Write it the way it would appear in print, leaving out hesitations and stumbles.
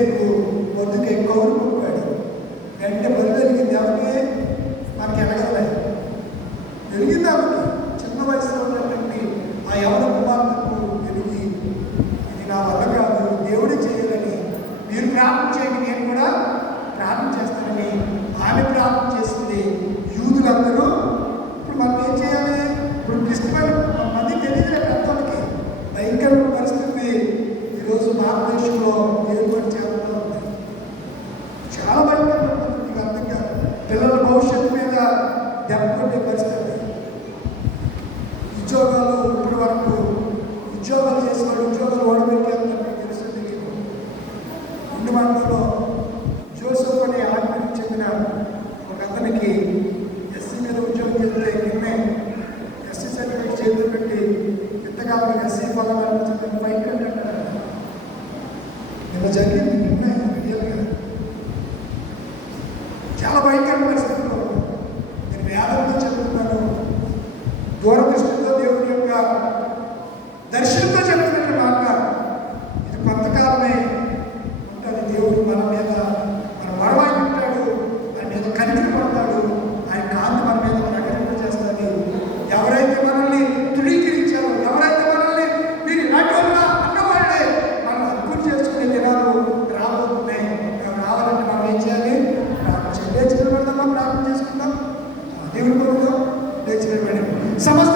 ఏసేపు పొద్దుకే కౌరు కొట్టాడు. వెంటనే బలి వెలిగింది. ఎవరికి? మనకి ఎలగలేదు. వెలిగింది ఆమెకి. చిన్న వయసులో ఉన్నటువంటి ఆ యవన కుమార్తెకు వెలిగి, ఇది నా వల్ల కాదు, దేవుడే చేయాలని మీరు ప్రార్థన చేయండి, నేను కూడా ప్రార్థన చేస్తానని ఆమె ప్రార్థన చేసింది. యూదులందరూ ఇప్పుడు మనం ఏం చేయాలి? ఇప్పుడు క్రిస్టియన్ మంది తెలియదు పెద్దలకి భయంకరమైన పరిస్థితి ఈరోజు భారతదేశంలో ఏర్పాటు చేస్తూ ఉంది. చాలా భయంకరమైన పరిస్థితి. అర్థం కాదు. పిల్లల భవిష్యత్తు మీద దెబ్బకొట్టే పరిస్థితి. ఉద్యోగాలు ఇప్పటి వరకు ఉద్యోగాలు చేసేవాడు ఉద్యోగాలు ఓడబెట్టేందుకు తెలుసు తెలియదు. రెండు మండలంలో జోసెఫ్ అనే ఆత్మకి చెందిన ఒక అతనికి ఎస్సీ మీద ఉద్యోగం చేస్తే నిన్నే ఎస్సీ సర్టిఫికేట్ చేతులు పెట్టి ఇంతకాలం ఎస్సీ ఫలం చెప్పిన ఫైట్ కంటారు. నిన్న జరిగింది. నిన్నే రియల్గా చాలా భయంకరమైన పరిస్థితుల్లో నేను వేదంతో చెప్తున్నాను. దూరదృష్టితో దేవుని యొక్క దర్శనంతో చెప్తున్నట్టు మాట. ఇది కొంతకాలమే ఉంటుంది. దేవుడు మన మీద మన వరవాయి ఉంటాడు, మన మీద కనికరి పడతాడు, ఆయన కాంతి మన మీద ప్రకటన చేస్తుంది. ఎవరైతే మనల్ని తృణీకరించారో, ఎవరైతే మనల్ని మీరు అడ్డున్నా అన్నవాళ్ళే మనం అద్భుతం చేసుకునే దినాలు రాబోతున్నాయి. రావాలంటే మనం ఏం చేయాలి? ప్రార్థన చేయాలి. లేచి నిలబడదామా? ప్రార్థన చేసుకుందాం. దేవుడి కొరకు లేచి నిలబడి సమస్త